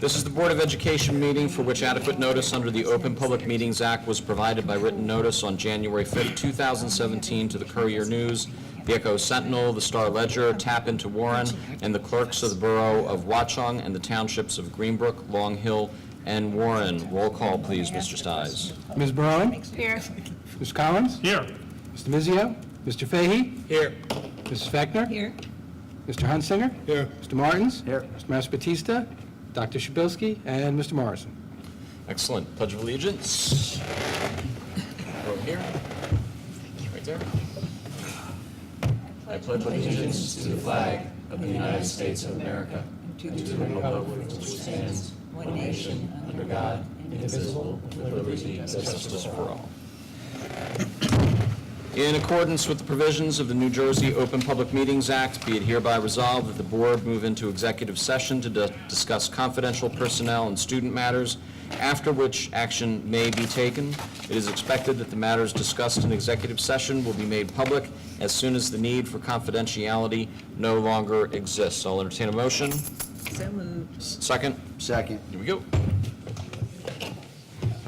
This is the Board of Education meeting for which adequate notice under the Open Public Meetings Act was provided by written notice on January 5th, 2017 to the Courier News, the Echo Sentinel, the Star Ledger, Tap into Warren, and the clerks of the Borough of Watchung and the townships of Greenbrook, Long Hill, and Warren. Roll call, please, Mr. Stiles. Ms. Barone? Here. Ms. Collins? Here. Mr. Mizio? Mr. Fahey? Here. Mrs. Fechner? Here. Mr. Hunsinger? Here. Mr. Martins? Here. Mr. Massabatista? Dr. Shabilsky? And Mr. Morrison. Excellent. Pledge of Allegiance. Over here. Right there. I pledge allegiance to the flag of the United States of America and to the republic which stands, one nation, under God, indivisible, with liberty and justice for all. In accordance with the provisions of the New Jersey Open Public Meetings Act, be it hereby resolved that the board move into executive session to discuss confidential personnel and student matters, after which action may be taken. It is expected that the matters discussed in executive session will be made public as soon as the need for confidentiality no longer exists. I'll entertain a motion. So moved. Second? Second. Here we go.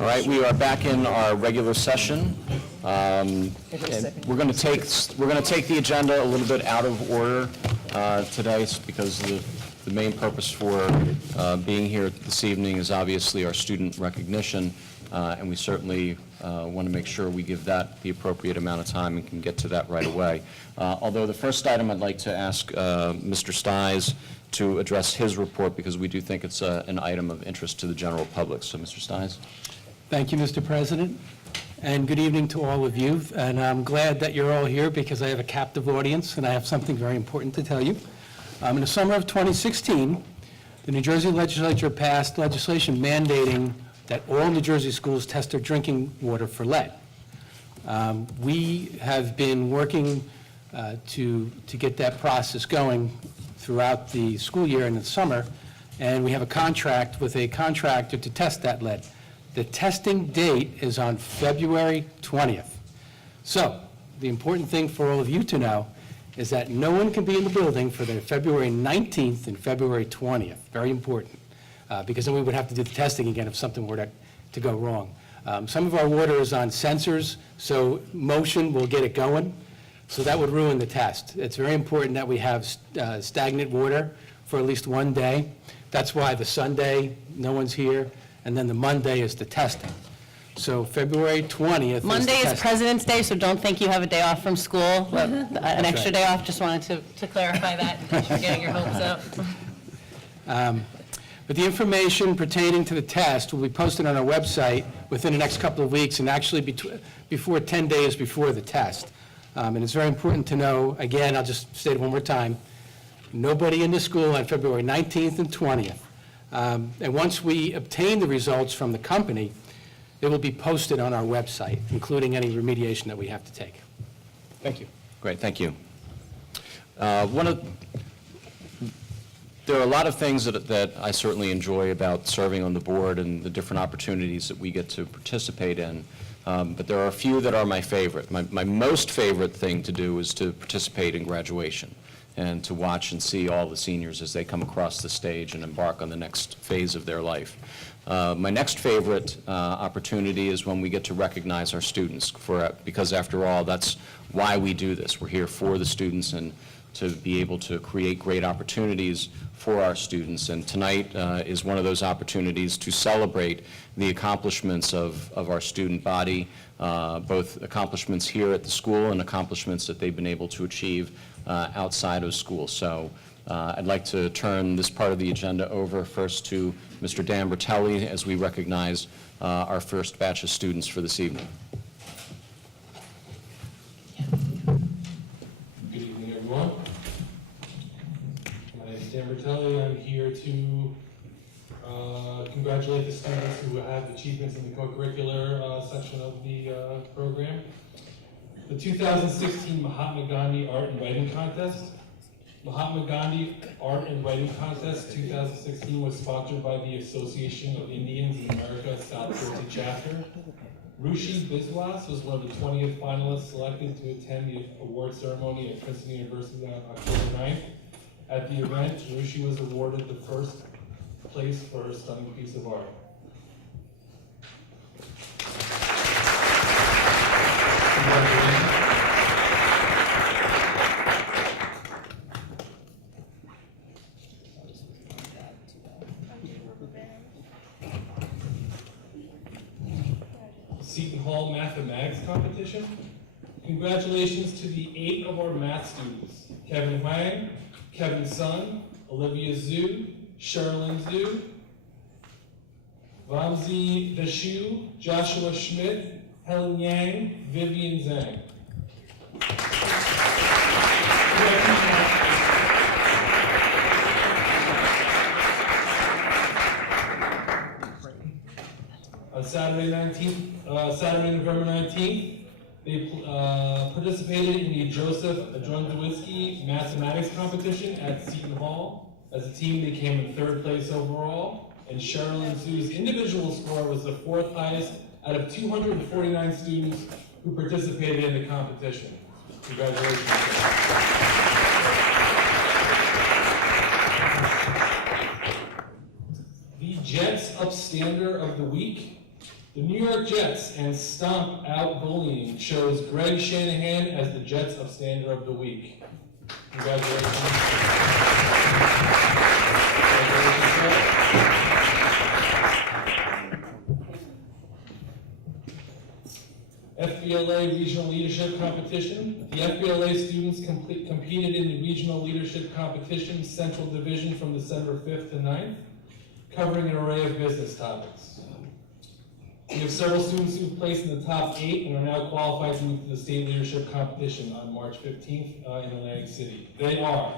All right, we are back in our regular session. And we're going to take the agenda a little bit out of order today because the main purpose for being here this evening is obviously our student recognition, and we certainly want to make sure we give that the appropriate amount of time and can get to that right away. Although the first item I'd like to ask Mr. Stiles to address his report because we do think it's an item of interest to the general public. So, Mr. Stiles. Thank you, Mr. President, and good evening to all of you. And I'm glad that you're all here because I have a captive audience and I have something very important to tell you. In the summer of 2016, the New Jersey legislature passed legislation mandating that all New Jersey schools test their drinking water for lead. We have been working to get that process going throughout the school year and the summer, and we have a contract with a contractor to test that lead. The testing date is on February 20th. So the important thing for all of you to know is that no one can be in the building for the February 19th and February 20th. Very important, because then we would have to do the testing again if something were to go wrong. Some of our water is on sensors, so motion will get it going. So that would ruin the test. It's very important that we have stagnant water for at least one day. That's why the Sunday, no one's here, and then the Monday is the testing. So February 20th Monday is President's Day, so don't think you have a day off from school, an extra day off. Just wanted to clarify that in case you're getting your hopes up. But the information pertaining to the test will be posted on our website within the next couple of weeks, and actually before 10 days before the test. And it's very important to know, again, I'll just state it one more time, nobody in the school on February 19th and 20th. And once we obtain the results from the company, it will be posted on our website, including any remediation that we have to take. Thank you. Great, thank you. There are a lot of things that I certainly enjoy about serving on the board and the different opportunities that we get to participate in, but there are a few that are my favorite. My most favorite thing to do is to participate in graduation and to watch and see all the seniors as they come across the stage and embark on the next phase of their life. My next favorite opportunity is when we get to recognize our students, because after all, that's why we do this. We're here for the students and to be able to create great opportunities for our students. And tonight is one of those opportunities to celebrate the accomplishments of our student body, both accomplishments here at the school and accomplishments that they've been able to achieve outside of school. So I'd like to turn this part of the agenda over first to Mr. Dan Bertelli as we recognize our first batch of students for this evening. Good evening, everyone. My name is Dan Bertelli. I'm here to congratulate the students who have achievements in the co-curricular section of the program. The 2016 Mahatma Gandhi Art and Writing Contest. Mahatma Gandhi Art and Writing Contest 2016 was sponsored by the Association of Indians in America South Jersey chapter. Whrhs Biswas was one of the 20th finalists selected to attend the award ceremony at Princeton University on October 9th. At the event, Whrhs was awarded the first place for her stunning piece of art. Congratulations. Seton Hall Mathematics Competition. Congratulations to the 8 of our math students: Kevin Huang, Kevin Sun, Olivia Zhu, Sherilyn Zhu, Vamsi Dashu, Joshua Schmidt, Helen Yang, Vivian Zhang. On Saturday, November 19th, they participated in the Joseph Drunzowitsky Mathematics Competition at Seton Hall. As a team, they came in 3rd place overall, and Sherilyn Zhu's individual score was the 4th highest out of 249 students who participated in the competition. Congratulations. The Jets Upstander of the Week. The New York Jets and Stomp Out Bullying chose Greg Shanahan as the Jets Upstander of the Week. Congratulations. FBLA Regional Leadership Competition. The FBLA students competed in the Regional Leadership Competition Central Division from December 5th to 9th, covering an array of business topics. We have several students who have placed in the top 8 and are now qualified to move to the State Leadership Competition on March 15th in Atlantic City. They are,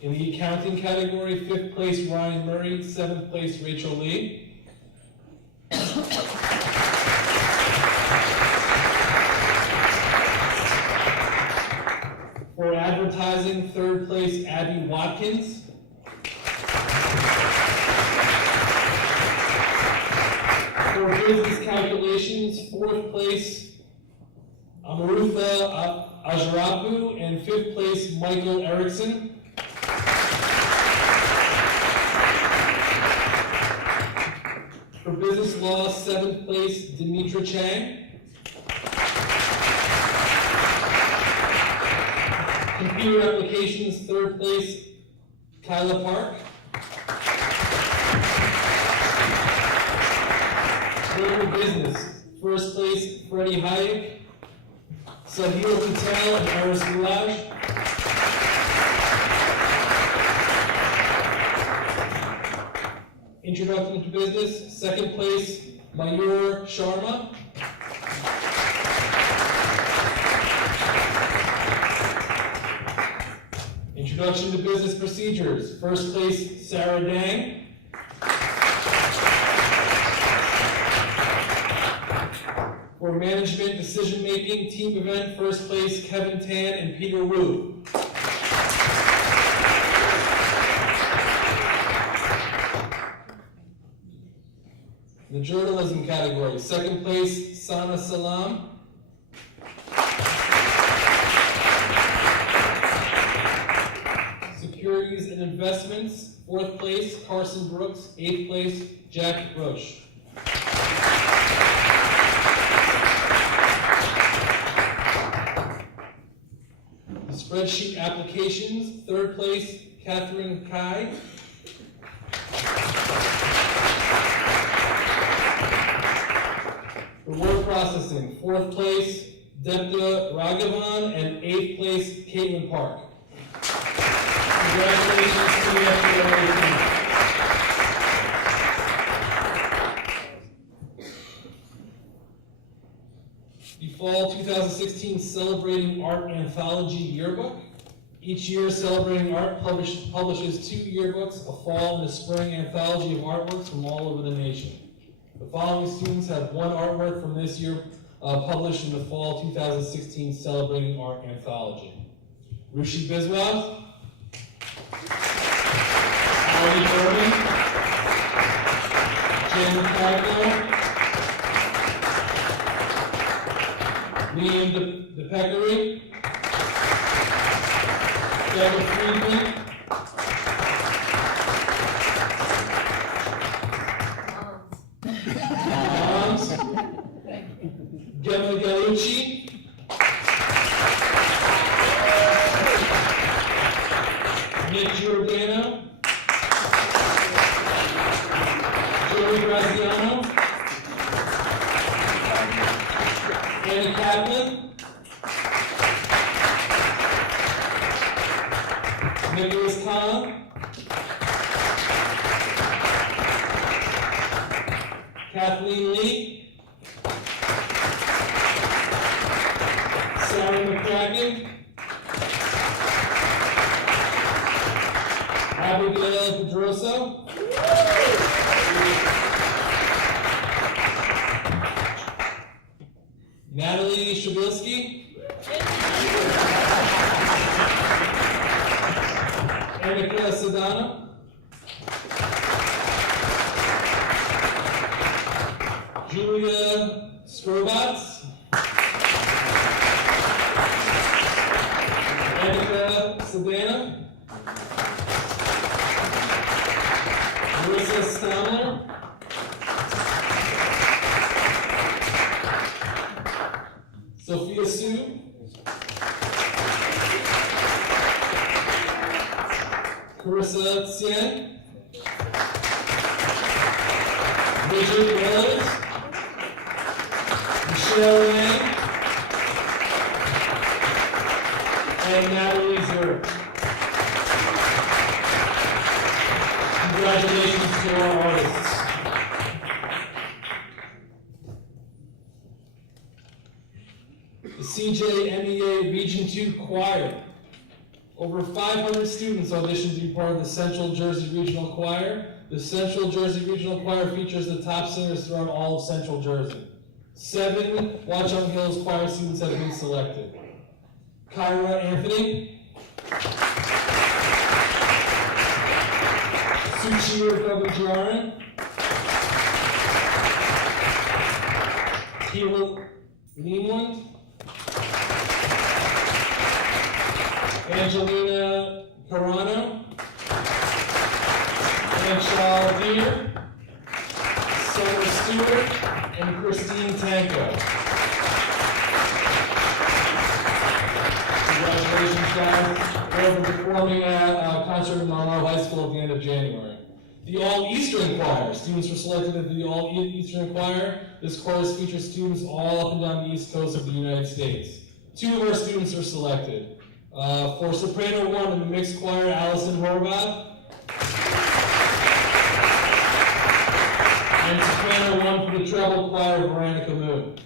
in the accounting category, 5th place Ryan Murray, 7th place Rachel Lee. For advertising, 3rd place Abby Watkins. For business calculations, 4th place Amarutha Ajarapu, and 5th place Michael Erickson. For business law, 7th place Demetra Chang. Computer applications, 3rd place Kyla Park. Global business, 1st place Freddie Hayek, Sahil Patel, and Aris Raj. Introduction to business, 2nd place Mayur Sharma. Introduction to business procedures, 1st place Sarah Dang. For management decision-making team event, 1st place Kevin Tan and Peter Wu. The journalism category, 2nd place Sana Salam. Securities and investments, 4th place Carson Brooks, 8th place Jack Roche. Spreadsheet applications, 3rd place Catherine Kai. For word processing, 4th place Debda Raghavan, and 8th place Caitlin Park. Congratulations to the FBLA team. The Fall 2016 Celebrating Art Anthology Yearbook. Each year, Celebrating Art publishes 2 yearbooks, a fall and a spring anthology of artworks from all over the nation. The following students have one artwork from this year published in the Fall 2016 Celebrating Art Anthology. Rushi Biswas, Ali Berman, Jen Cagno, Liam DePeccary, Deborah Friedman, Zoe Graziano, Anna Kaplan, Nicholas Kahn, Kathleen Lee, Sarah McCracken, Abigail Pedroso, Natalie Shabilsky, Erica Sedano, Julia Skrobats, Erica Sedana, Marissa Stamler, Sophia Sue, Carissa Tsien, Bridget Rose, Michelle Yang, and Natalie Zurich. Congratulations to our artists. The CJMEA Region 2 Choir. Over 500 students auditioned to be part of the Central Jersey Regional Choir. The Central Jersey Regional Choir features the top singers throughout all of Central Jersey. 7 Watchung Hills choir students have been selected. Kyra Anthony, Suchir Gavajaran, Keela Leemland, Angelina Carano, Anshal Deer, Summer Stewart, and Christine Tanko. Congratulations, guys. We'll be performing at a concert in Monroe High School at the end of January. The All-Eastern Choir. Students were selected at the All-Eastern Choir. This chorus features students all up and down the East Coast of the United States. 2 of our students are selected. For Soprano 1 in the mixed choir, Allison Horvath. And Soprano 1 for the treble choir, Veronica Moon.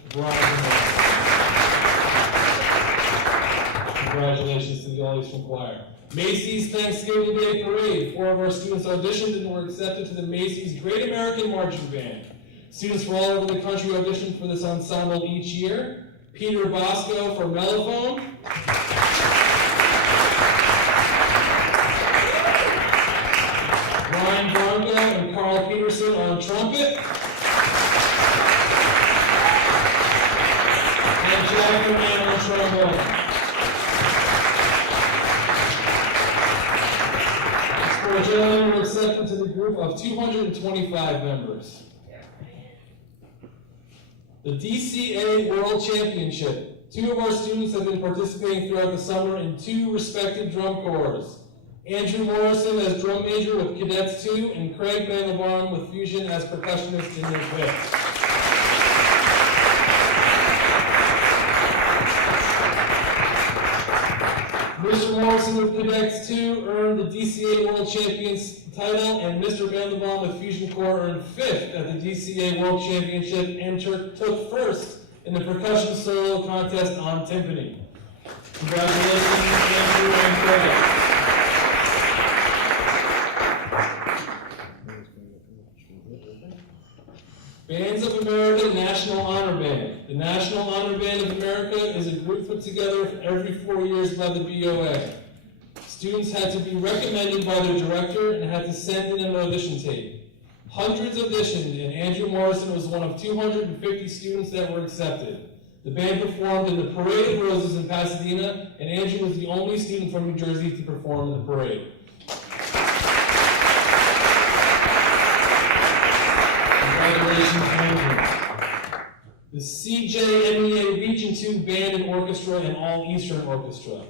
Congratulations to the All-Eastern Choir. Macy's Thanksgiving Day Parade. 4 of our students auditioned and were accepted to the Macy's Great American Marching Band. Students from all over the country auditioned for this ensemble each year. Peter Bosco for mellophone. Ryan Bronco and Carl Peterson on trumpet. And Jack Command on trombone. For gentlemen, we're accepted to the group of 225 members. The DCA World Championship. 2 of our students have been participating throughout the summer in 2 respective drum corps. Andrew Morrison as drum major with Cadets 2, and Craig Mandelbaum with Fusion as percussionist in their fifth. Mr. Morrison with Cadets 2 earned the DCA World Champions title, and Mr. Mandelbaum with Fusion Corps earned 5th at the DCA World Championship and took 1st in the percussion solo contest on timpani. Congratulations, Andrew and Craig. Bands of America National Honor Band. The National Honor Band of America is a group put together every 4 years by the BOA. Students had to be recommended by their director and had to send in an audition tape. Hundreds auditioned, and Andrew Morrison was one of 250 students that were accepted. The band performed in the Parade of Roses in Pasadena, and Andrew was the only student from New Jersey to perform in the parade. Congratulations, Andrew. The CJMEA Region 2 Band and Orchestra and All-Eastern Orchestra.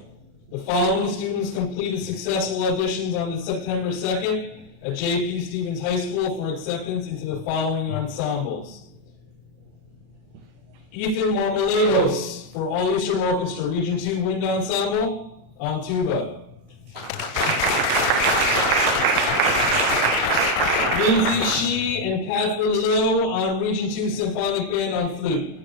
The following students completed successful auditions on September 2nd at J.P. Stevens High School for acceptance into the following ensembles. Ethan Marmoledos for All Eastern Orchestra, Region 2 Wind Ensemble, on tuba. Lindsay Shee and Catherine Lowe on Region 2 Symphonic Band on flute.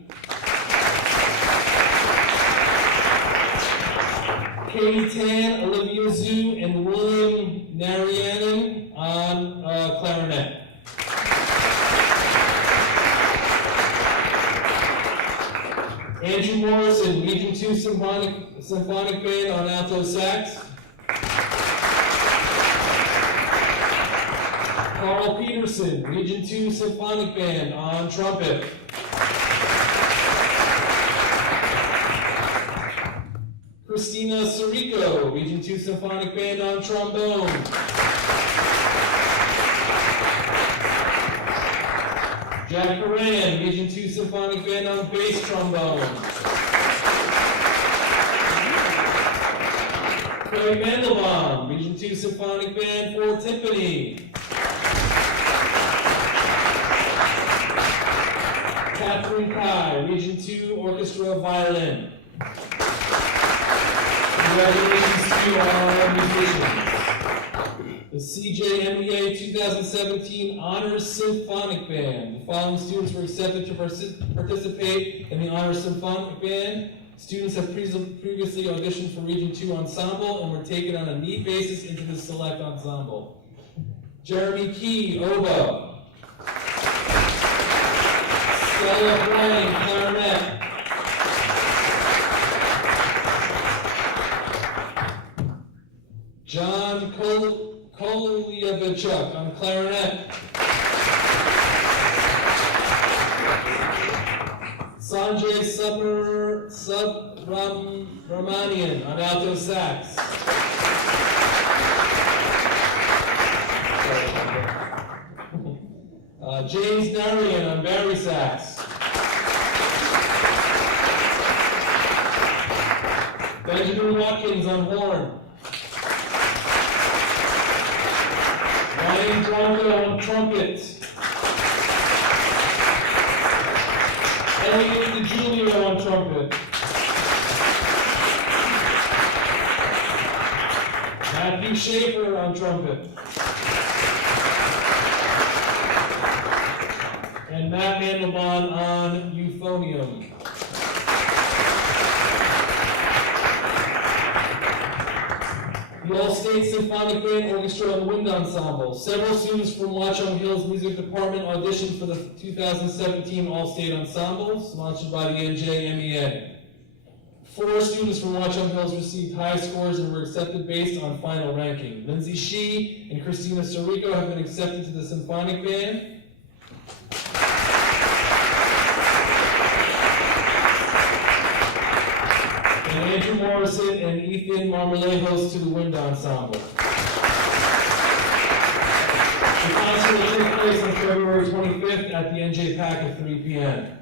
Katie Tan, Olivia Zhu, and William Narayanan on clarinet. Andrew Morrison, Region 2 Symphonic Band on alto sax. Carl Peterson, Region 2 Symphonic Band on trumpet. Christina Sirico, Region 2 Symphonic Band on trombone. Jack Moran, Region 2 Symphonic Band on bass trombone. Craig Mandelbaum, Region 2 Symphonic Band for timpani. Catherine Kai, Region 2 Orchestra violin. Congratulations to our musicians. The CJMEA 2017 Honors Symphonic Band. The following students were accepted to participate in the Honors Symphonic Band. Students have previously auditioned for Region 2 Ensemble and were taken on a need basis into the select ensemble. Jeremy Key, oboe. Stella Blaine, clarinet. John Koliavichuk on clarinet. Sanjay Subramanian on alto sax. James Narian on bari sax. Benjamin Watkins on horn. Ryan Drongo on trumpet. Elliot DiGiulio on trumpet. Matthew Schaefer on trumpet. And Matt Mandelbaum on euphonium. The All-State Symphonic Band Orchestra and Wind Ensemble. Several students from Watchung Hills Music Department auditioned for the 2017 All-State Ensemble, sponsored by the NJMEA. 4 students from Watchung Hills received high scores and were accepted based on final ranking. Lindsay Shee and Christina Sirico have been accepted to the Symphonic Band. And Andrew Morrison and Ethan Marmoledos to the Wind Ensemble. The concert will take place on February 25th at the NJ PAC at 3 p.m.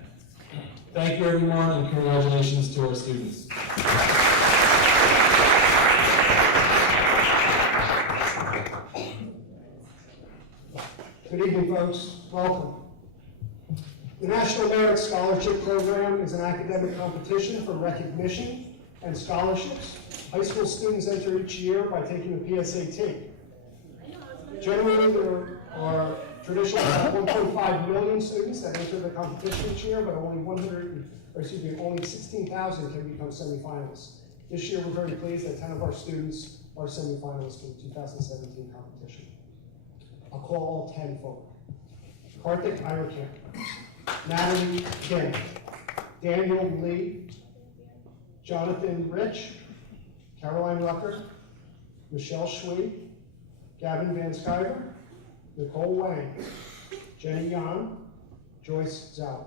Thank you, everyone, and congratulations to our students. Good evening, folks. Welcome. The National Merit Scholarship Program is an academic competition for recognition and scholarships. High school students enter each year by taking the PSAT. Generally, there are traditionally about 1.5 million students that enter the competition each year, but only 16,000 can become semifinalists. This year, we're very pleased that 10 of our students are semifinalists for the 2017 competition. I'll call all 10 forward. Karthik Irakan, Natalie Kim, Daniel Lee, Jonathan Rich, Caroline Rucker, Michelle Schwee, Gavin Van Skyver, Nicole Wang, Jenny Yan, Joyce Zhao.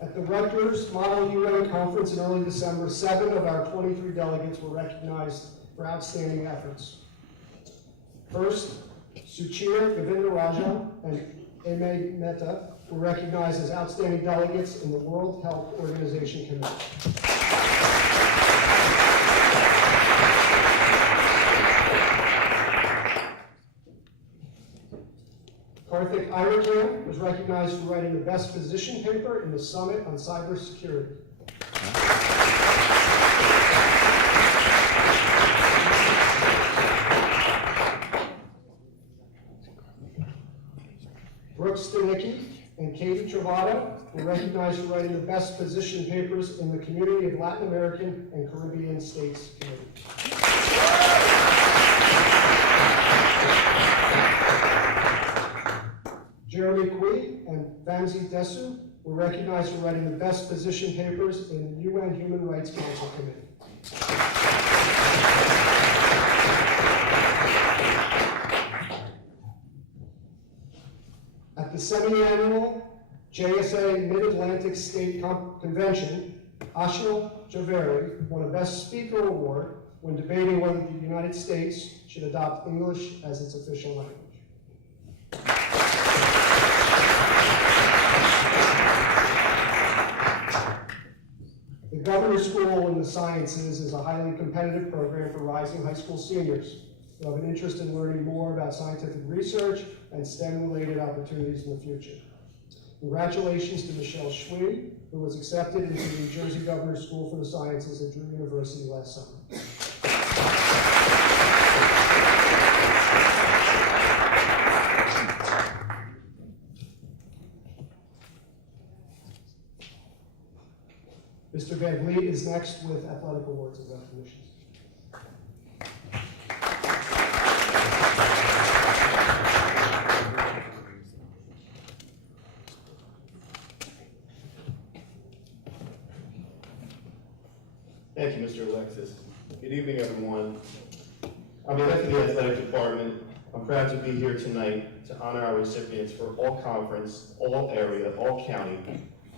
At the Rutgers Model UN Conference in early December, 7 of our 23 delegates were recognized for outstanding efforts. First, Suchir Govindaraja and Ame Mehta were recognized as outstanding delegates in the World Health Organization Committee. Karthik Irakan was recognized for writing the best position paper in the Summit on Cybersecurity. Brooke Stanicki and Katie Travada were recognized for writing the best position papers in the Community of Latin American and Caribbean States Committee. Jeremy Kui and Vamsi Desu were recognized for writing the best position papers in the UN Human Rights Council Committee. At the semi-annual JSA Mid-Atlantic State Convention, Ashil Javeri won a Best Speaker Award when debating whether the United States should adopt English as its official language. The Governor's School in the Sciences is a highly competitive program for rising high school seniors who have an interest in learning more about scientific research and STEM-related opportunities in the future. Congratulations to Michelle Schwee, who was accepted into the New Jersey Governor's School for the Sciences at Drew University last summer. Mr. Van Vliet is next with athletic awards and recognitions. Thank you, Mr. Alexis. Good evening, everyone. On behalf of the athletic department, I'm proud to be here tonight to honor our recipients for all conference, all area, all county,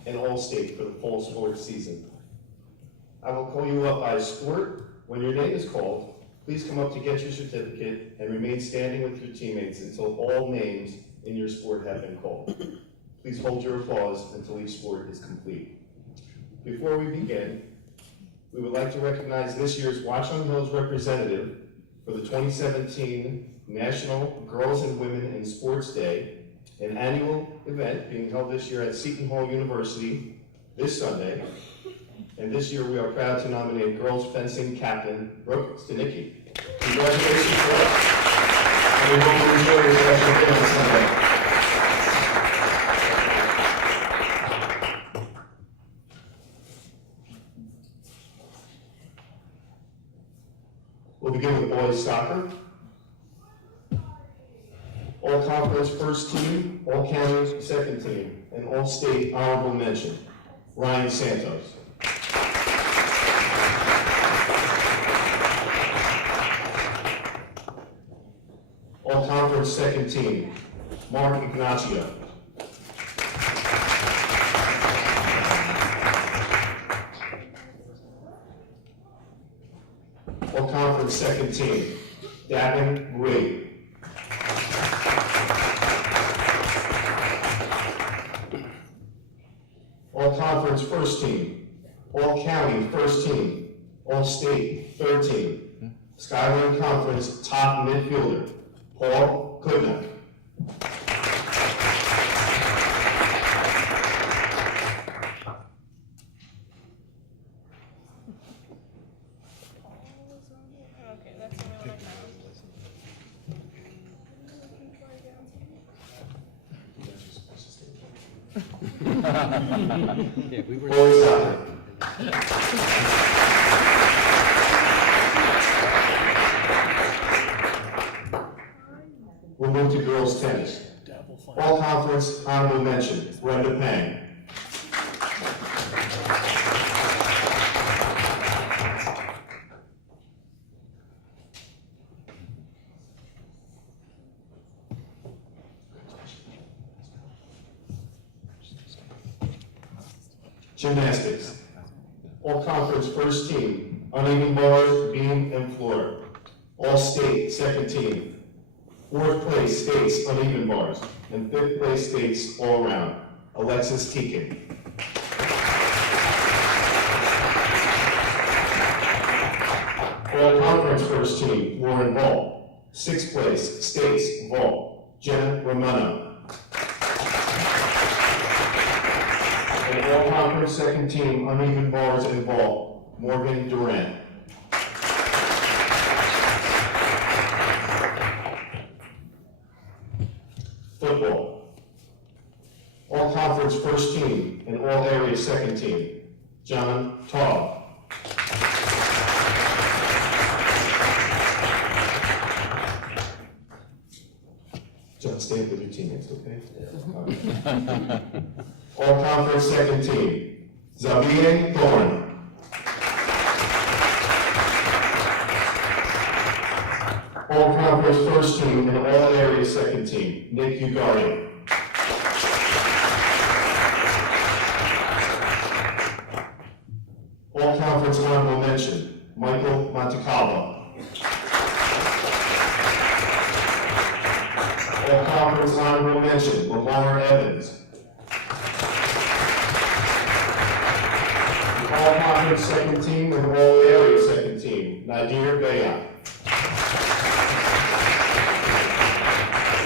and all state for the fall sports season. I will call you up by sport. When your name is called, please come up to get your certificate and remain standing with your teammates until all names in your sport have been called. Please hold your applause until each sport is complete. Before we begin, we would like to recognize this year's Watch on Hills representative for the 2017 National Girls and Women in Sports Day, an annual event being held this year at Seton Hall University this Sunday. And this year we are proud to nominate girls fencing captain Brooke Stanicki. Congratulations, Brooke. And we hope you enjoy your special day on Sunday. We'll begin with boys soccer. All conference first team, all county second team, and all state honorable mention. Ryan Santos. All conference second team, Mark Ignacio. All conference second team, Davin Rui. All conference first team, all county first team, all state third team, Skyline Conference top midfielder, Paul Kudnak. Okay, that's the one I found. Boys soccer. We'll move to girls tennis. All conference honorable mention, Brenda Pang. Gymnastics. All conference first team, uneven bars, beam, and floor. All state second team. Fourth place states uneven bars, and fifth place states all around. Alexis Teakin. All conference first team, Lauren Ball. Sixth place states vault, Jenna Romano. And all conference second team, uneven bars and vault, Morgan Durant. Football. All conference first team and all area second team, John Taub. John, stay with your teammates, okay? All conference second team, Xavier Thorne. All conference first team and all area second team, Nick Ugari. All conference honorable mention, Michael Montecalvo. All conference honorable mention, Lamar Evans. All conference second team and all area second team, Nadir Bayak.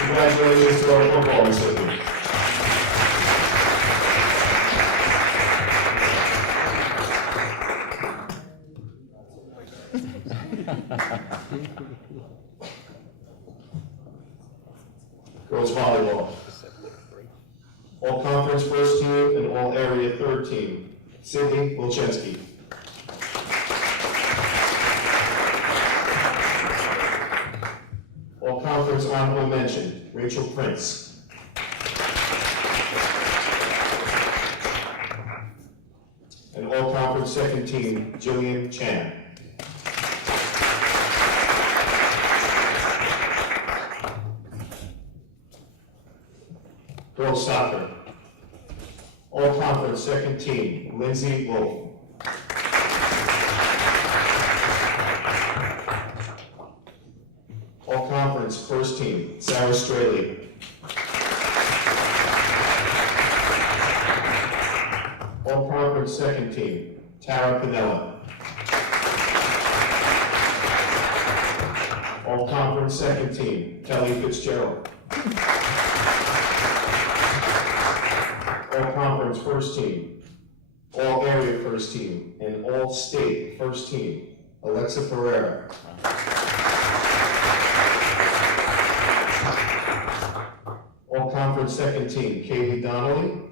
Congratulations to our football recipients. Girls volleyball. All conference first team and all area third team, Sydney Wilczewski. All conference honorable mention, Rachel Prince. And all conference second team, Jillian Chan. Girls soccer. All conference second team, Lindsay Wolf. All conference first team, Sarah Straley. All conference second team, Tara Pinella. All conference second team, Kelly Fitzgerald. All conference first team, all area first team, and all state first team, Alexa Ferreira. All conference second team, Kaylee Donnelly.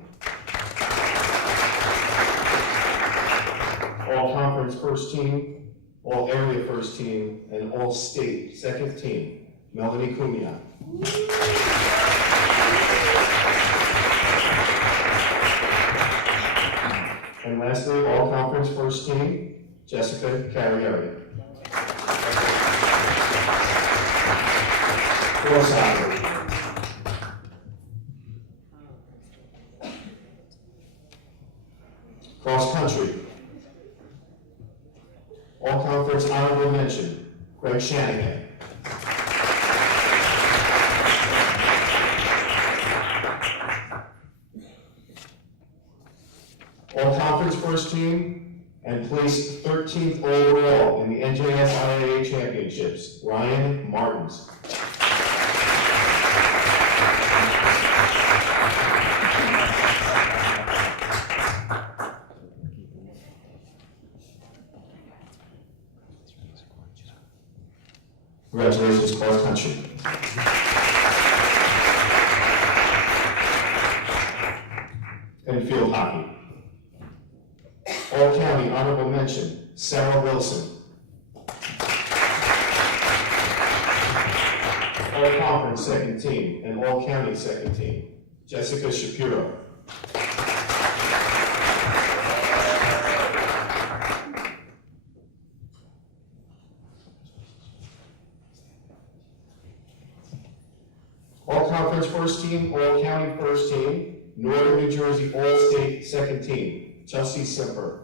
All conference first team, all area first team, and all state second team, Melanie Cunha. And lastly, all conference first team, Jessica Carrieri. Girls soccer. Cross country. All conference honorable mention, Greg Shanahan. All conference first team and placed 13th overall in the NJSIAA championships, Ryan Martins. Congratulations, cross country. And field hockey. All county honorable mention, Sarah Wilson. All conference second team and all county second team, Jessica Shapiro. All conference first team, all county first team, Northern New Jersey all state second team, Chelsea Semper.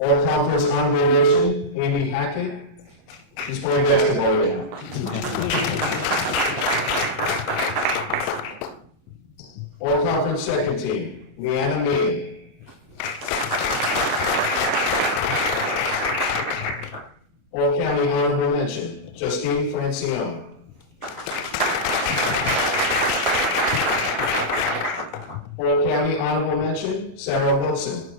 All-Conference Honorary Mention, Amy Hackett. She's playing basketball right now. All-Conference Second Team, Leanna Meehan. All-County Honorable Mention, Justine Francione. All-County Honorable Mention, Sarah Wilson.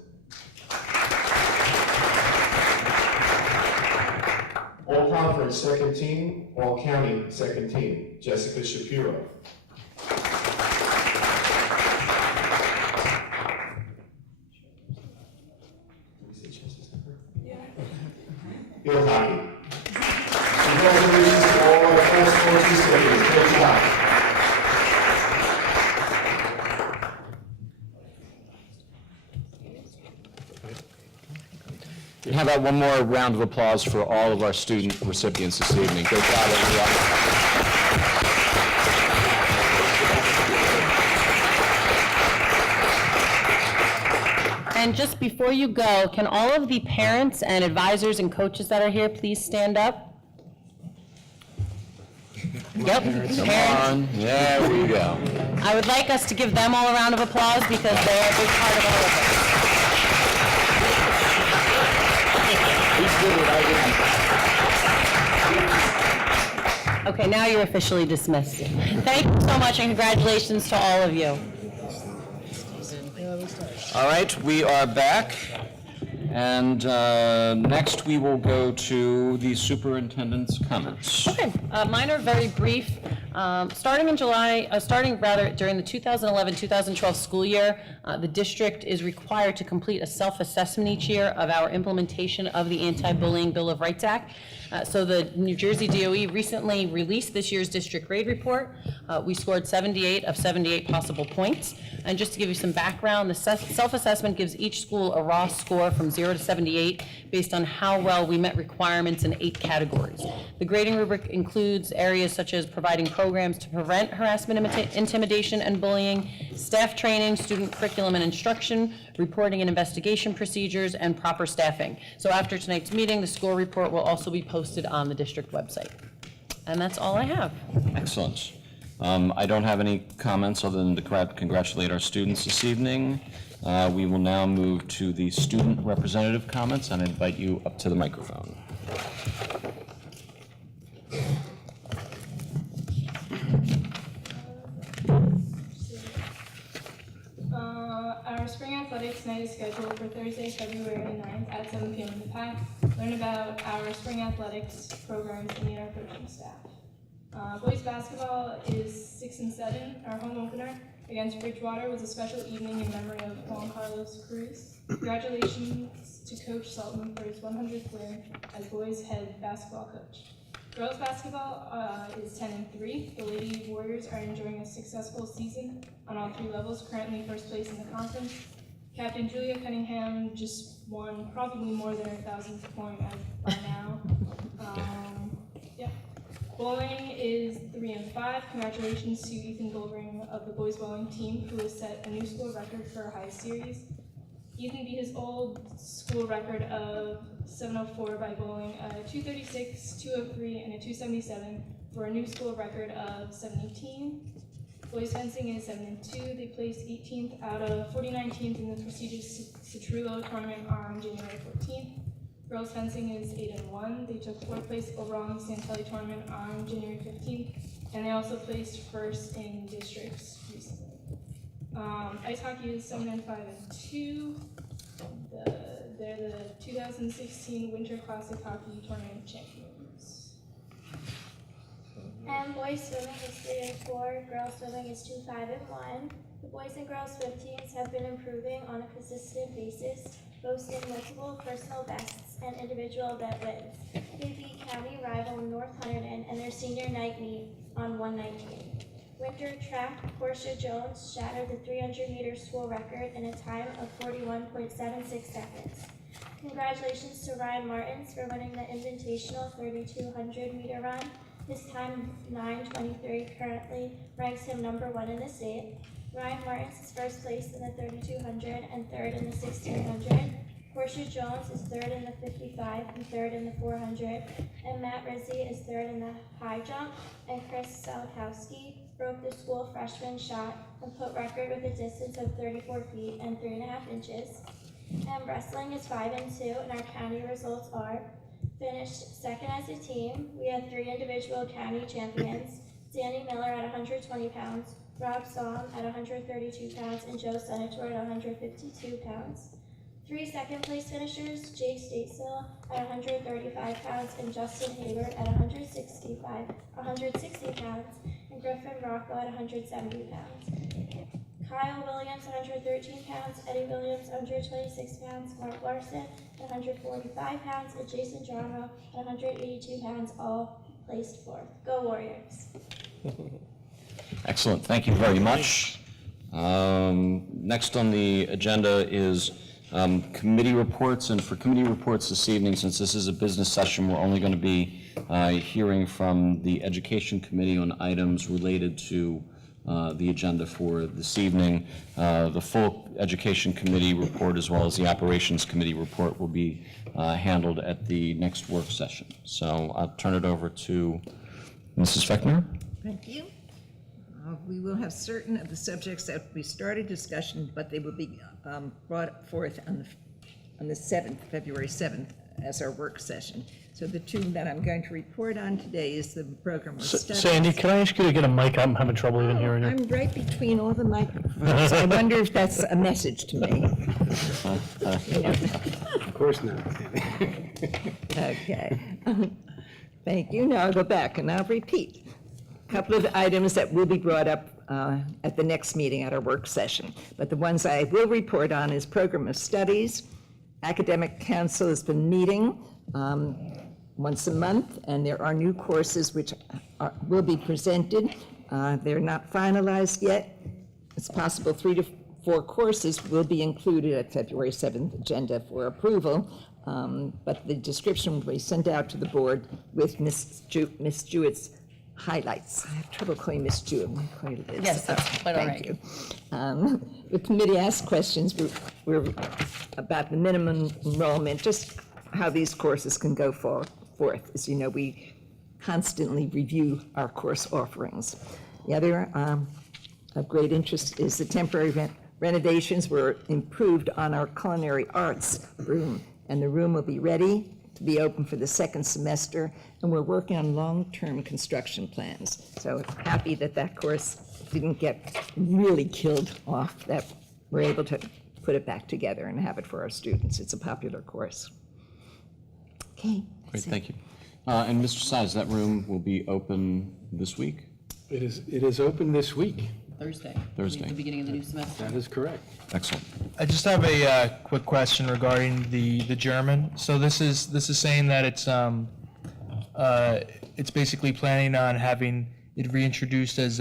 All-Conference Second Team, All-County Second Team, Jessica Shapiro. Field hockey. Congratulations to all our fall sports recipients. Great job. And how about one more round of applause for all of our student recipients this evening? Great job, everyone. And just before you go, can all of the parents and advisors and coaches that are here please stand up? Yep, Come parents. on, there we go. I would like us to give them all a round of applause because they're a big part of all of this. Okay, now you're officially dismissed. Thank you so much and congratulations to all of you. All right, we are back, and next we will go to the superintendent's comments. Okay, mine are very brief. Starting during the 2011-2012 school year, the district is required to complete a self-assessment each year of our implementation of the Anti-Bullying Bill of Rights Act. So the New Jersey DOE recently released this year's district grade report. We scored 78 of 78 possible points. And just to give you some background, the self-assessment gives each school a raw score from 0 to 78 based on how well we met requirements in 8 categories. The grading rubric includes areas such as providing programs to prevent harassment, intimidation, and bullying, staff training, student curriculum and instruction, reporting and investigation procedures, and proper staffing. So after tonight's meeting, the score report will also be posted on the district website. And that's all I have. Excellent. I don't have any comments other than to congratulate our students this evening. We will now move to the student representative comments, and I invite you up to the microphone. Our spring athletics night is scheduled for Thursday, February 9th at 7 p.m. in the PAC. Learn about our spring athletics programs and meet our coaching staff. Boys basketball is 6 and 7. Our home opener against Bridgewater was a special evening in memory of Juan Carlos Whrhs. Congratulations to Coach Sultan for his 100th win as boys head basketball coach. Girls basketball is 10 and 3. The Lady Warriors are enjoying a successful season on all 3 levels, currently first place in the conference. Captain Julia Cunningham just won probably more than her 1,000th point by now. Bowling is 3 and 5. Congratulations to Ethan Goldring of the boys bowling team, who has set a new school record for a high series. Ethan beat his old school record of 704 by bowling a 236, 203, and a 277 for a new school record of 718. Boys fencing is 7 and 2. They placed 18th out of 49 teams in the prestigious Citrullo tournament on January 14th. Girls fencing is 8 and 1. They took 4th place overall in the Santelli tournament on January 15th, and they also placed first in districts recently. Ice hockey is 7 and 5 and 2. They're the 2016 Winter Classic Hockey Tournament champions. And boys swimming is 3 and 4. Girls swimming is 2, 5 and 1. The boys and girls swim teams have been improving on a consistent basis, boasting multiple personal bests and individual event wins. They beat county rival North Hunterdon and their senior night meet on 119. Winter track, Portia Jones shattered the 300-meter school record in a time of 41.76 seconds. Congratulations to Ryan Martins for winning the Invitational 3,200-meter run. His time of 9:23 currently ranks him #1 in the state. Ryan Martins is first place in the 3200 and third in the 1600. Horseshoe Jones is third in the 55 and third in the 400. And Matt Rizzi is third in the high jump. And Chris Salkowski broke the school freshman shot and put record with a distance of 34 feet and 3.5 inches. And wrestling is 5-2, and our county results are: finished second as a team. We had 3 individual county champions: Danny Miller at 120 pounds, Rob Somm at 132 pounds, and Joe Senator at 152 pounds. 3 second place finishers: Jake Statesill at 135 pounds, and Justin Hayward at 160 pounds, and Griffin Rocco at 170 pounds. Kyle Williams, 113 pounds, Eddie Williams, 126 pounds, Mark Larson, 145 pounds, and Jason Jarmo, 182 pounds, all placed fourth. Go Warriors! Excellent, thank you very much. Next on the agenda is committee reports, and for committee reports this evening, since this is a business session, we're only going to be hearing from the Education Committee on items related to the agenda for this evening. The full Education Committee report as well as the Operations Committee report will be handled at the next work session. So I'll turn it over to Mrs. Feckner. Thank you. We will have certain of the subjects that we started discussion, but they will be brought forth on the 7th, February 7th, as our work session. So the 2 that I'm going to report on today is the program of studies. Sandy, can I ask you to get a mic? I'm having trouble even hearing you. I'm right between all the microphones. I wonder if that's a message to me. Of course not. Okay. Thank you. Now I'll go back and I'll repeat a couple of items that will be brought up at the next meeting at our work session. But the ones I will report on is program of studies. Academic Council has been meeting once a month, and there are new courses which will be presented. They're not finalized yet. It's possible 3 to 4 courses will be included at February 7th agenda for approval, but the description will be sent out to the board with Ms. Jewett's highlights. I have trouble calling Ms. Jewett. I'm calling Liz. Yes, that's quite all right. Thank you. The committee asked questions we're about the minimum enrollment, just how these courses can go forth. As you know, we constantly review our course offerings. The other of great interest is the temporary renovations were improved on our culinary arts room, and the room will be ready to be open for the 2nd semester, and we're working on long-term construction plans. So happy that that course didn't get really killed off, that we're able to put it back together and have it for our students. It's a popular course. Okay. Great, thank you. And Mr. Size, that room will be open this week? It is open this week. Thursday. Thursday. The beginning of the new semester. That is correct. Excellent. I just have a quick question regarding the German. So this is saying that it's basically planning on having it reintroduced as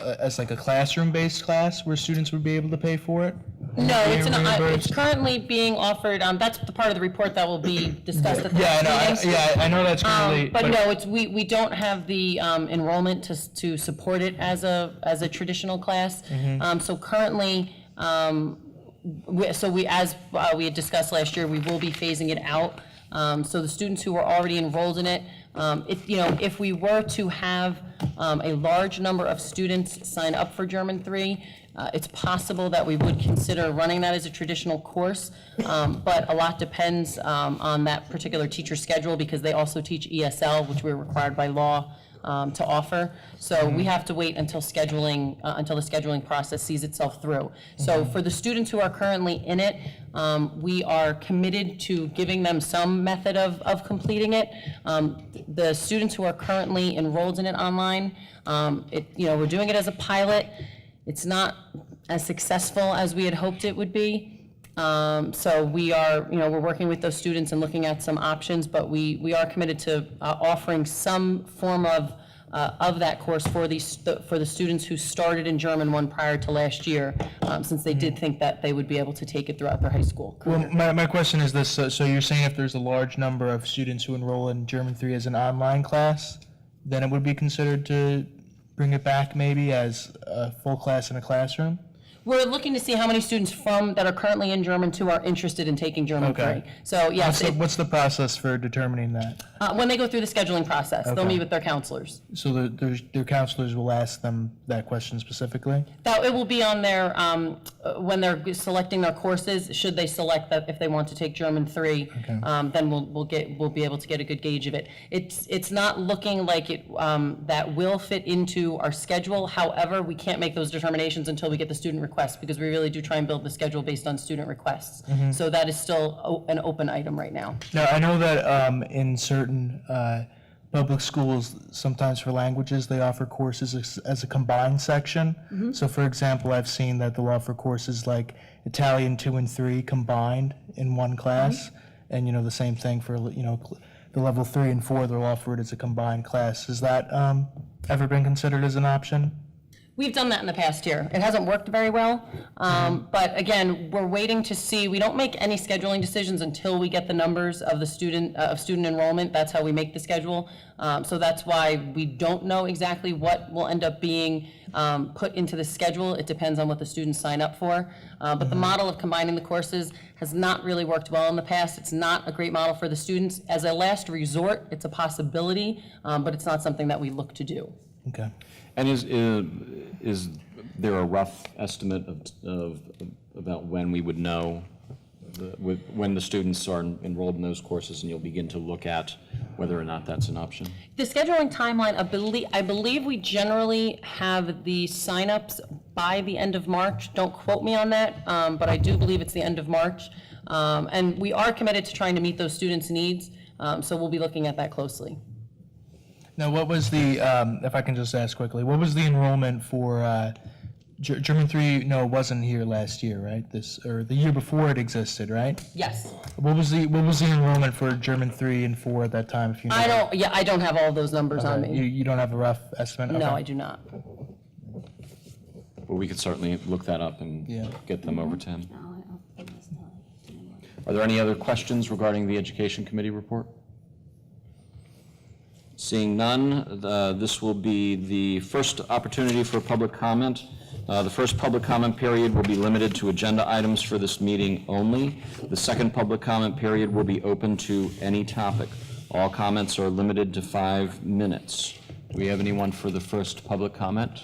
as like a classroom-based class where students would be able to pay for it? No, it's Being it's reimbursed? currently being offered, that's the part of the report that will be discussed at the next meeting. I know that's currently. But no, we don't have the enrollment to support it as a traditional class. So currently, we had discussed last year, we will be phasing it out. So the students who are already enrolled in it, if we were to have a large number of students sign up for German 3, it's possible that we would consider running that as a traditional course, but a lot depends on that particular teacher's schedule, because they also teach ESL, which we're required by law to offer. So we have to wait until the scheduling process sees itself through. So for the students who are currently in it, we are committed to giving them some method of completing it. The students who are currently enrolled in it online, we're doing it as a pilot. It's not as successful as we had hoped it would be. So we are, we're working with those students and looking at some options, but we are committed to offering some form of of that course for the students who started in German 1 prior to last year, since they did think that they would be able to take it throughout their high school career. Well, my question is this, so you're saying if there's a large number of students who enroll in German 3 as an online class, then it would be considered to bring it back maybe as a full class in a classroom? We're looking to see how many students that are currently in German 2 are interested in taking German 3. Okay. So yes, What's the process for determining that? when they go through the scheduling process, they'll Okay. meet with their counselors. So their counselors will ask them that question specifically? That, it will be on their, when they're selecting their courses, should they select that if they want to take German 3, then we'll be able to get a good gauge of it. It's not looking like it, that will fit into our schedule. However, we can't make those determinations until we get the student requests, because we really do try and build the schedule based on student requests. So that is still an open item right now. Now, I know that in certain public schools, sometimes for languages, they offer courses as a combined section. So for example, I've seen that they'll offer courses like Italian 2 and 3 combined in one class. And, the same thing for, the level 3 and 4, they'll offer it as a combined class. Has that ever been considered as an option? We've done that in the past year. It hasn't worked very well, but again, we're waiting to see. We don't make any scheduling decisions until we get the numbers of the student enrollment. That's how we make the schedule. So that's why we don't know exactly what will end up being put into the schedule. It depends on what the students sign up for. But the model of combining the courses has not really worked well in the past. It's not a great model for the students. As a last resort, it's a possibility, but it's not something that we look to do. Okay. And is there a rough estimate of about when we would know, when the students are enrolled in those courses and you'll begin to look at whether or not that's an option? The scheduling timeline, I believe we generally have the signups by the end of March. Don't quote me on that, but I do believe it's the end of March. And we are committed to trying to meet those students' needs, so we'll be looking at that closely. Now, what was the, if I can just ask quickly, what was the enrollment for German 3? No, it wasn't here last year, right? Or the year before it existed, right? Yes. What was the enrollment for German 3 and 4 at that time? If you know? I don't have all those numbers on Okay. me. You don't have a rough estimate? No, Okay. I do not. Well, we could certainly look that up and Yeah. get them over to him. Are there any other questions regarding the Education Committee report? Seeing none, this will be the first opportunity for public comment. The first public comment period will be limited to agenda items for this meeting only. The second public comment period will be open to any topic. All comments are limited to 5 minutes. Do we have anyone for the first public comment?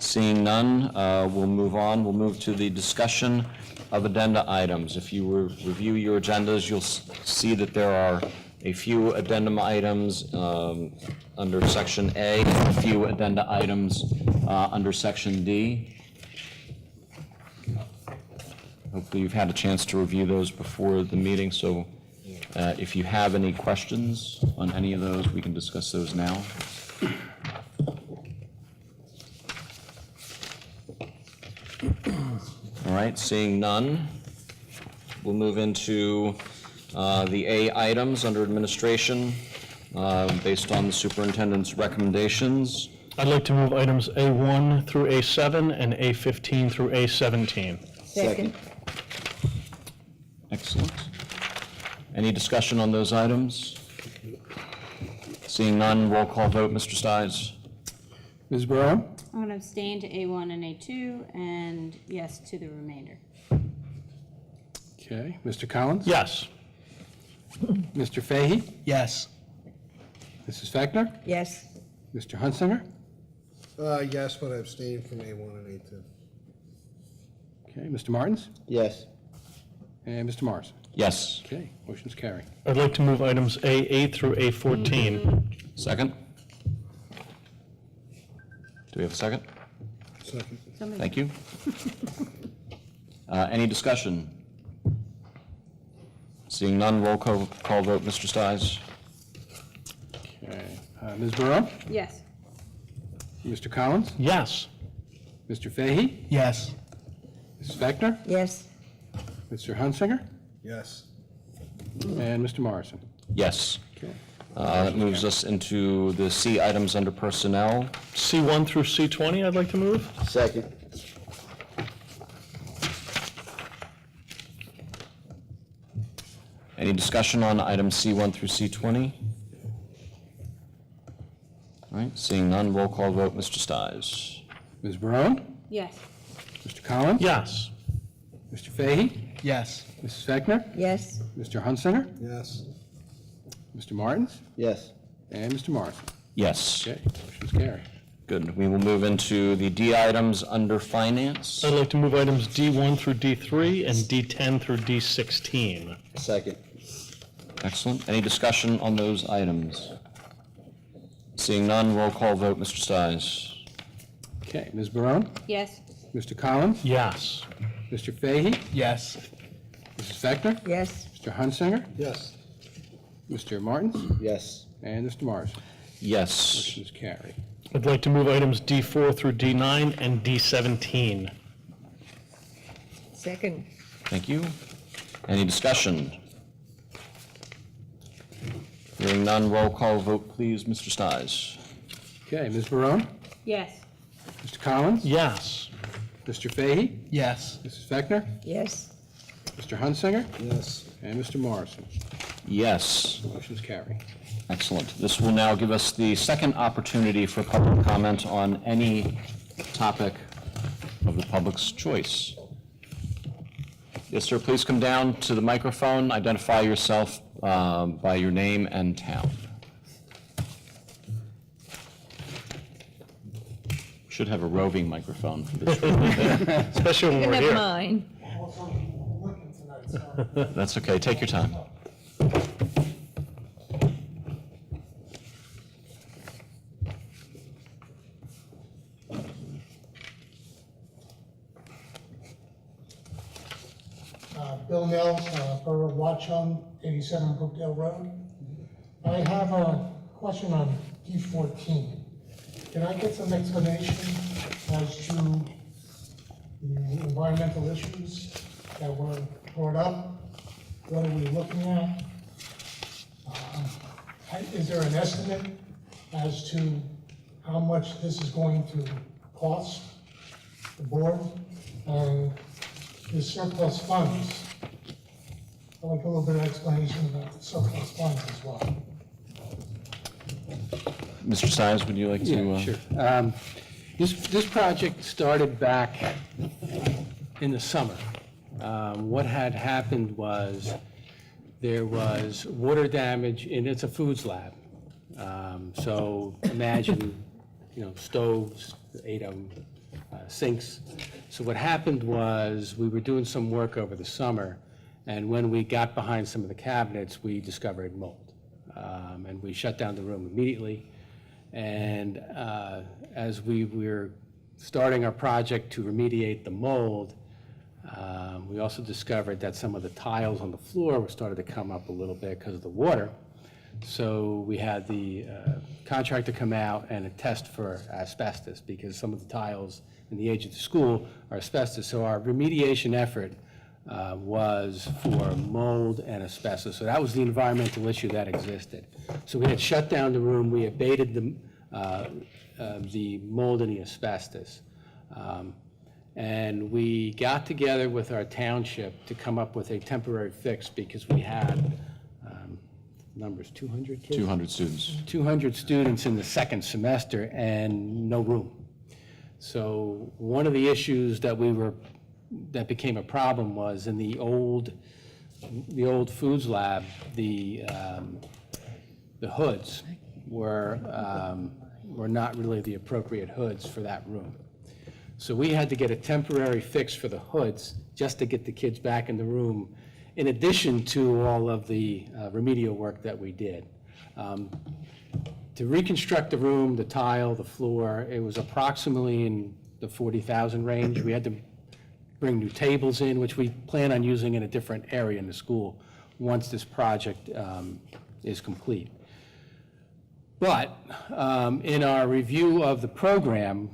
Seeing none, we'll move on. We'll move to the discussion of addenda items. If you review your agendas, you'll see that there are a few addendum items under Section A, and a few addenda items under Section D. Hopefully you've had a chance to review those before the meeting, so if you have any questions on any of those, we can discuss those now. All right, seeing none, we'll move into the A items under administration, based on the superintendent's recommendations. I'd like to move items A1 through A7 and A15 through A17. Second. Excellent. Any discussion on those items? Seeing none, roll call vote, Mr. Stiles. Ms. Burrow? I'm going to abstain to A1 and A2, and yes to the remainder. Okay. Mr. Collins? Yes. Mr. Fahey? Yes. Mrs. Fechner? Yes. Mr. Hunsinger? Yes, but I abstain from A1 and A2. Okay. Mr. Martins? Yes. And Mr. Morrison? Yes. Okay. Motion's carried. I'd like to move items A8 through A14. Second? Do we have a second? Second. Thank you. Any discussion? Seeing none, roll call vote, Mr. Stiles. Okay. Ms. Burrow? Yes. Mr. Collins? Yes. Mr. Fahey? Yes. Mrs. Fechner? Yes. Mr. Hunsinger? Yes. And Mr. Morrison? Yes. Okay. That moves us into the C items under personnel. C1 through C20, I'd like to move. Second. Any discussion on items C1 through C20? All right, seeing none, roll call vote, Mr. Stiles. Ms. Barone? Yes. Mr. Collins? Yes. Mr. Fahey? Yes. Mrs. Fechner? Yes, Mr. Hunsinger? Yes. Mr. Martins? Yes. And Mr. Morrison? Yes. Okay, motion's carried. Good. We will move into the D items under finance. I'd like to move items D1 through D3 and D10 through D16. Second. Excellent. Any discussion on those items? Seeing none, roll call vote, Mr. Stiles. Okay, Ms. Barone? Yes. Mr. Collins? Yes. Mr. Fahey? Yes. Mrs. Fechner? yes, Mr. Hunsinger? Yes. Mr. Martins? Yes. And Mr. Morrison? Yes. Motion's carried. I'd like to move items D4 through D9 and D17. second, Thank you. Any discussion? Hearing none, roll call vote, please, Mr. Stiles. Okay, Ms. Barone? Yes. Mr. Collins? Yes. Mr. Fahey? Yes. Mrs. Fechner? yes, Mr. Hunsinger? Yes. And Mr. Morrison? Yes. Motion's carried. Excellent. This will now give us the second opportunity for public comment on any topic of the public's choice. Yes, sir, please come down to the microphone, identify yourself by your name and town. Should have a roving microphone for this room. Especially when you can we're have here. mine. That's okay, take your time. Bill Mills, Borough of Watchung, 87 Brookdale Road. I have a question on D14. Can I get some explanation as to the environmental issues that were brought up? What are we looking at? Is there an estimate as to how much this is going to cost the board? And the surplus funds, I'd like a little bit of explanation about the surplus funds as well. Mr. Stiles, would you like to? Yeah, sure. This project started back in the summer. What had happened was there was water damage, and it's a foods lab. So imagine, stoves, 8 of them, sinks. So what happened was we were doing some work over the summer, and when we got behind some of the cabinets, we discovered mold. And we shut down the room immediately. And as we were starting our project to remediate the mold, we also discovered that some of the tiles on the floor were starting to come up a little bit because of the water. So we had the contractor come out and test for asbestos because some of the tiles in the age of the school are asbestos. So our remediation effort was for mold and asbestos. So that was the environmental issue that existed. So we had shut down the room, we abated the mold and the asbestos. And we got together with our township to come up with a temporary fix because we had, numbers, 200 kids? 200 students. 200 students in the second semester and no room. So one of the issues that became a problem was in the old foods lab, the hoods were not really the appropriate hoods for that room. So we had to get a temporary fix for the hoods just to get the kids back in the room, in addition to all of the remedial work that we did. To reconstruct the room, the tile, the floor, it was approximately in the 40,000 range. We had to bring new tables in, which we plan on using in a different area in the school once this project is complete. But in our review of the program,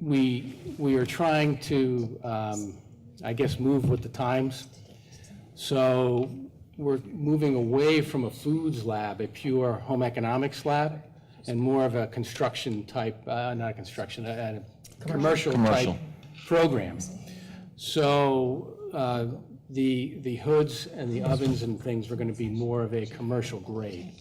we are trying to, I guess, move with the times. So we're moving away from a foods lab, a pure home economics lab, and more of a construction type, not construction, a commercial type program. So the hoods and the ovens and things are going to be more of a commercial grade.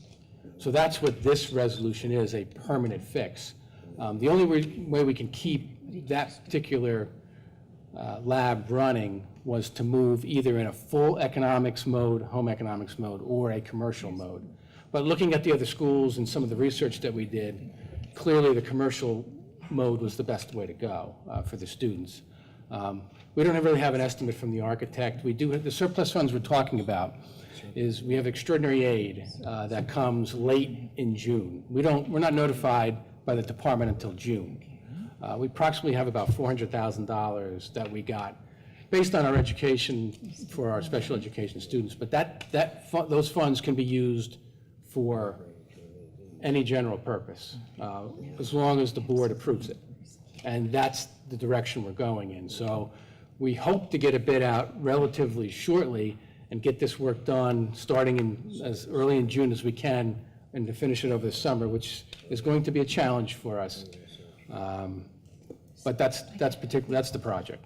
So that's what this resolution is, a permanent fix. The only way we can keep that particular lab running was to move either in a full economics mode, home economics mode, or a commercial mode. But looking at the other schools and some of the research that we did, clearly the commercial mode was the best way to go for the students. We don't really have an estimate from the architect. We do have the surplus funds we're talking about is we have extraordinary aid that comes late in June. We're not notified by the department until June. We approximately have about $400,000 that we got based on our education for our special education students, but those funds can be used for any general purpose, as long as the board approves it. And that's the direction we're going in. So we hope to get a bid out relatively shortly and get this work done starting as early in June as we can and to finish it over the summer, which is going to be a challenge for us. But that's the project.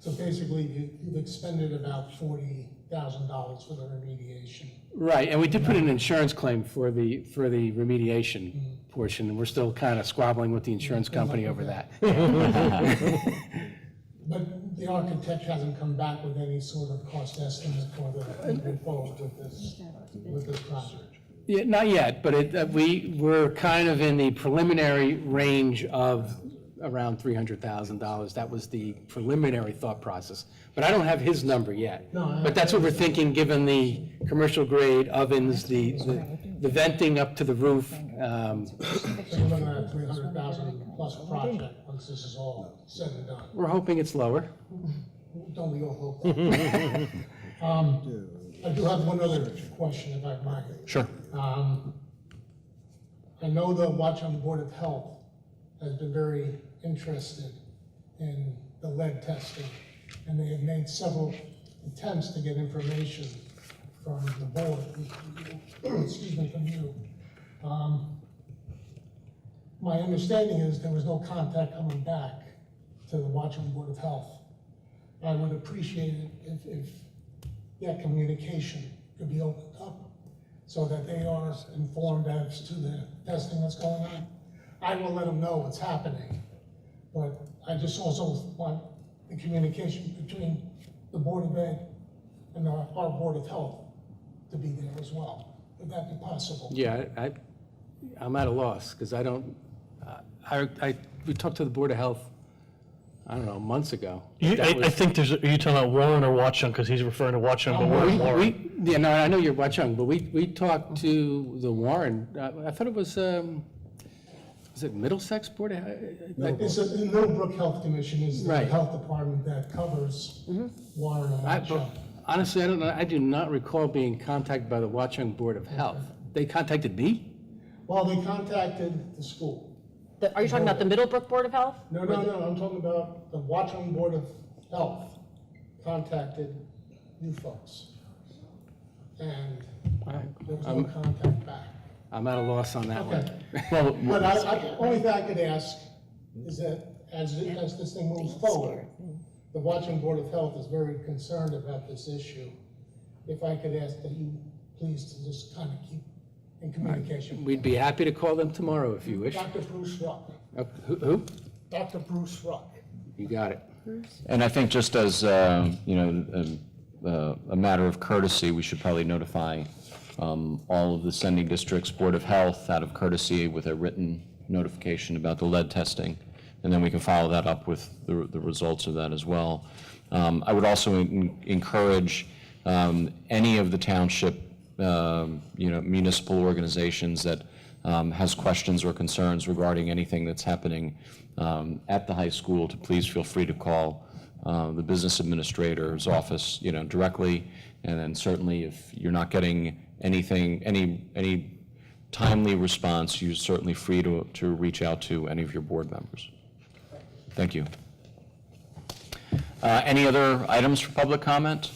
So basically, you've expended about $40,000 for the remediation. Right, and we did put in an insurance claim for the remediation portion, and we're still kind of squabbling with the insurance company over that. But the architect hasn't come back with any sort of cost estimate for the moving forward with this project. Yeah, not yet, but we're kind of in the preliminary range of around $300,000. That was the preliminary thought process. But I don't have his number yet. But that's what we're thinking, given the commercial grade ovens, the venting up to the roof. So you're looking at a $300,000 plus project once this is all said and done. We're hoping it's lower. Don't we all hope that? I do have one other question, if I might. Sure. I know the Watchung Board of Health has been very interested in the lead testing, and they have made several attempts to get information from the board, excuse me, from you. My understanding is there was no contact coming back to the Watchung Board of Health. I would appreciate it if that communication could be opened up so that they are informed as to the testing that's going on. I will let them know what's happening, but I just also want the communication between the Board of Ed and our Board of Health to be there as well. Would that be possible? Yeah, I'm at a loss, because I don't, we talked to the Board of Health, I don't know, months ago. I think are you talking about Warren or Watchung, because he's referring to Watchung, but Warren. Yeah, no, I know you're Watchung, but we talked to the Warren, I thought it was it Middlesex Board? It's the Middlebrook Health Commission is the Right. health department that covers Warren and Watchung. Honestly, I don't know, I do not recall being contacted by the Watchung Board of Health. They contacted me? Well, they contacted the school. Are you talking about the Middlebrook Board of Health? No, I'm talking about the Watchung Board of Health contacted you folks. And there was no contact back. I'm at a loss on that one. Okay. But only thing I could ask is that as this thing moves forward, the Watchung Board of Health is very concerned about this issue. If I could ask that you please to just kind of keep in communication. We'd be happy to call them tomorrow if you wish. Dr. Bruce Ruck. Who? Dr. Bruce Ruck. You got it. And I think just as, a matter of courtesy, we should probably notify all of the sending districts' Board of Health out of courtesy with a written notification about the lead testing, and then we can follow that up with the results of that as well. I would also encourage any of the township, municipal organizations that has questions or concerns regarding anything that's happening at the high school to please feel free to call the business administrator's office, directly, and then certainly if you're not getting anything, any timely response, you're certainly free to reach out to any of your board members. Thank you. Any other items for public comment?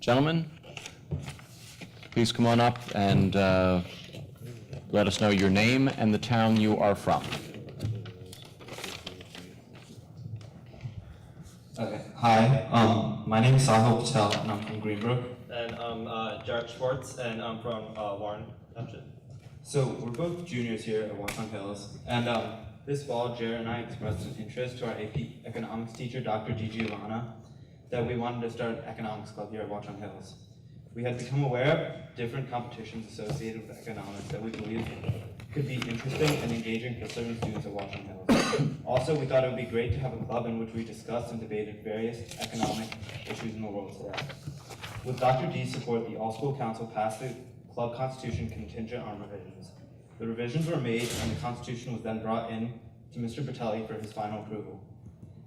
Gentlemen? please come on up and let us know your name and the town you are from. Okay. Hi, my name is Sahil Patel, and I'm from Greenbrook. And I'm Jared Schwartz, and I'm from Warren Township. So we're both juniors here at Watchung Hills, and this fall, Jared and I expressed an interest to our AP economics teacher, Dr. Giovanna, that we wanted to start an economics club here at Watchung Hills. We had become aware of different competitions associated with economics that we believe could be interesting and engaging for certain students at Watchung Hills. Also, we thought it would be great to have a club in which we discussed and debated various economic issues in the world today. With Dr. D's support, the All-School Council passed the club constitution contingent on revisions. The revisions were made and the constitution was then brought in to Mr. Bertelli for his final approval.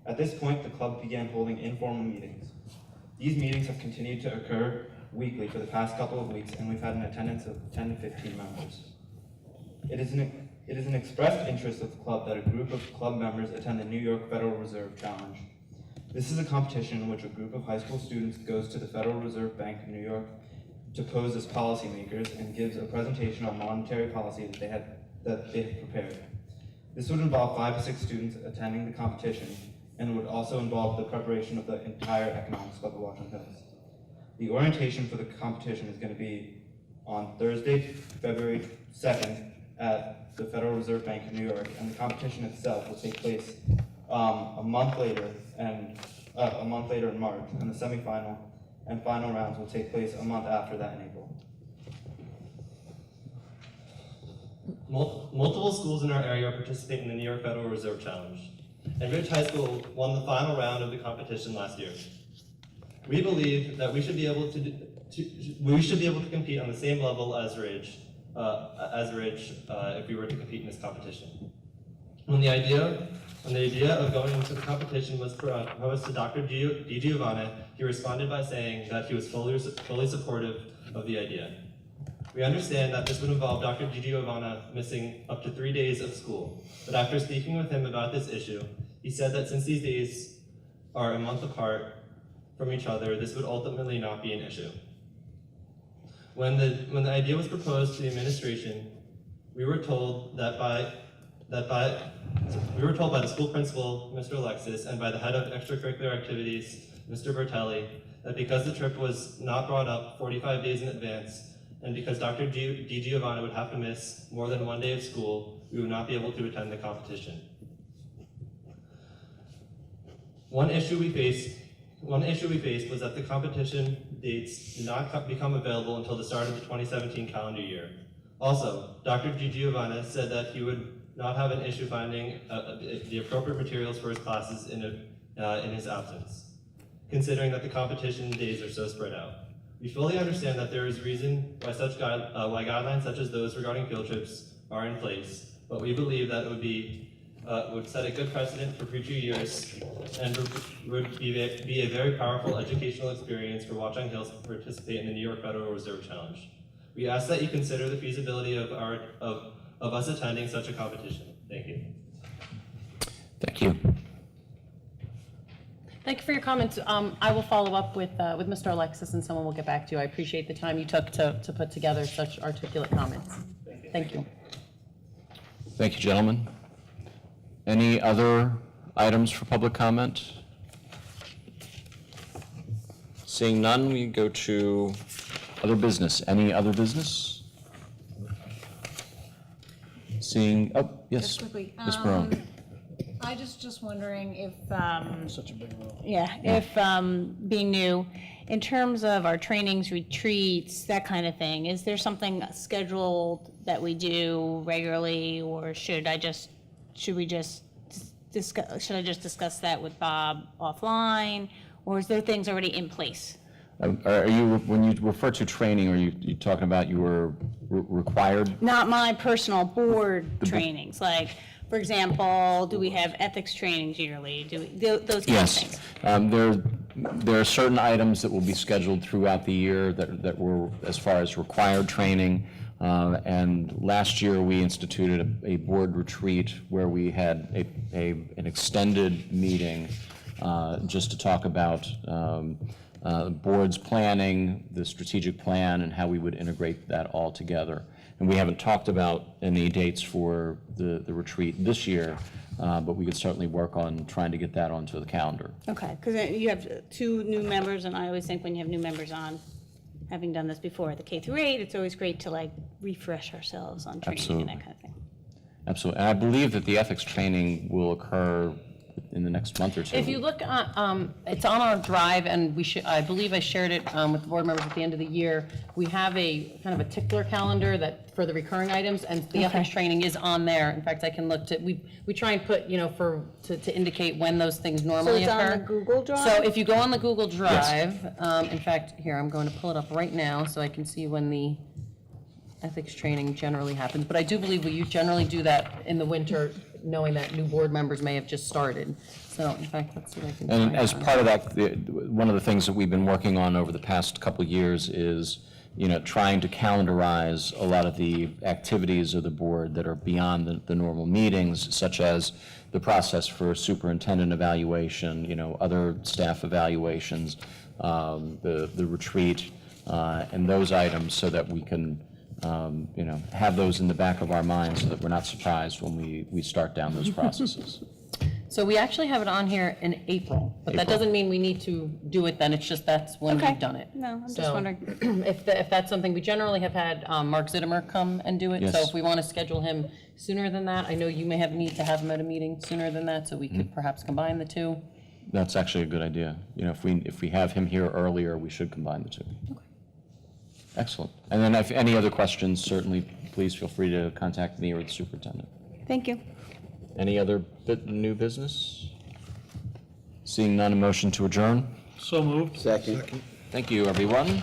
At this point, the club began holding informal meetings. These meetings have continued to occur weekly for the past couple of weeks, and we've had an attendance of 10 to 15 members. It is an expressed interest of the club that a group of club members attend the New York Federal Reserve Challenge. This is a competition in which a group of high school students goes to the Federal Reserve Bank of New York to pose as policymakers and gives a presentation on monetary policy that they have prepared. This would involve 5 to 6 students attending the competition and would also involve the preparation of the entire economics club of Watchung Hills. The orientation for the competition is going to be on Thursday, February 2nd at the Federal Reserve Bank of New York, and the competition itself will take place a month later in March, and the semifinal and final rounds will take place a month after that in April. Multiple schools in our area are participating in the New York Federal Reserve Challenge, and Ridge High School won the final round of the competition last year. We believe that we should be able to compete on the same level as Ridge if we were to compete in this competition. When the idea of going into the competition was proposed to Dr. Di Giovanna, he responded by saying that he was fully supportive of the idea. We understand that this would involve Dr. Di Giovanna missing up to 3 days of school, but after speaking with him about this issue, he said that since these days are a month apart from each other, this would ultimately not be an issue. When the idea was proposed to the administration, we were told by the school principal, Mr. Alexis, and by the head of extracurricular activities, Mr. Bertelli, that because the trip was not brought up 45 days in advance, and because Dr. Di Giovanna would have to miss more than 1 day of school, we would not be able to attend the competition. One issue we faced was that the competition dates did not become available until the start of the 2017 calendar year. Also, Dr. Di Giovanna said that he would not have an issue finding the appropriate materials for his classes in his absence, considering that the competition days are so spread out. We fully understand that there is reason why why guidelines such as those regarding field trips are in place, but we believe that it would set a good precedent for future years and would be a very powerful educational experience for Watchung Hills to participate in the New York Federal Reserve Challenge. We ask that you consider the feasibility of us attending such a competition. Thank you. Thank you. Thank you for your comments. I will follow up with Mr. Alexis, and someone will get back to you. I appreciate the time you took to put together such articulate comments. Thank you. Thank you, gentlemen. Any other items for public comment? Seeing none, we go to other business. Any other business? Seeing, oh, yes. Just quickly, Ms. Barone. I just wondering if, Such a big role. if being new, in terms of our trainings, retreats, that kind of thing, is there something scheduled that we do regularly, or should I just discuss that with Bob offline, or is there things already in place? Are you, when you refer to training, are you talking about you were required? Not my personal board trainings, like, for example, do we have ethics trainings yearly? Those kind of things? Yes. There are certain items that will be scheduled throughout the year that were as far as required training. And last year, we instituted a board retreat where we had an extended meeting just to talk about the board's planning, the strategic plan, and how we would integrate that all together. And we haven't talked about any dates for the retreat this year, but we could certainly work on trying to get that onto the calendar. Okay, because you have 2 new members, and I always think when you have new members on, having done this before, the K through 8, it's always great to like refresh ourselves on training and that kind of thing. Absolutely. And I believe that the ethics training will occur in the next month or two. If you look, it's on our drive, and I believe I shared it with the board members at the end of the year. We have a kind of a tickler calendar that, for the recurring items, and the ethics training is on there. In fact, I can look to, we try and put, to indicate when those things normally occur. So it's on the Google Drive? So if you go on the Google Drive, in fact, here, I'm going to pull it up right now so I can see when the ethics training generally happens. But I do believe we generally do that in the winter, knowing that new board members may have just started. So in fact, let's see if I can. And find as it. part of that, one of the things that we've been working on over the past couple of years is, trying to calendarize a lot of the activities of the board that are beyond the normal meetings, such as the process for superintendent evaluation, other staff evaluations, the retreat, and those items, so that we can, have those in the back of our minds so that we're not surprised when we start down those processes. So we actually have it on here in April, but that April. doesn't mean we need to do it then, it's just that's when Okay. we've done it. No, I'm just So, wondering. If that's something, we generally have had Mark Zittimer come and do it, so Yes. if we want to schedule him sooner than that, I know you may have need to have him at a meeting sooner than that, so we could perhaps combine the two. That's actually a good idea. If we have him here earlier, we should combine the two. Excellent. And then if any other questions, certainly, please feel free to contact me or the superintendent. Thank you. Any other new business? Seeing none, a motion to adjourn? So moved. Second. Thank you, everyone.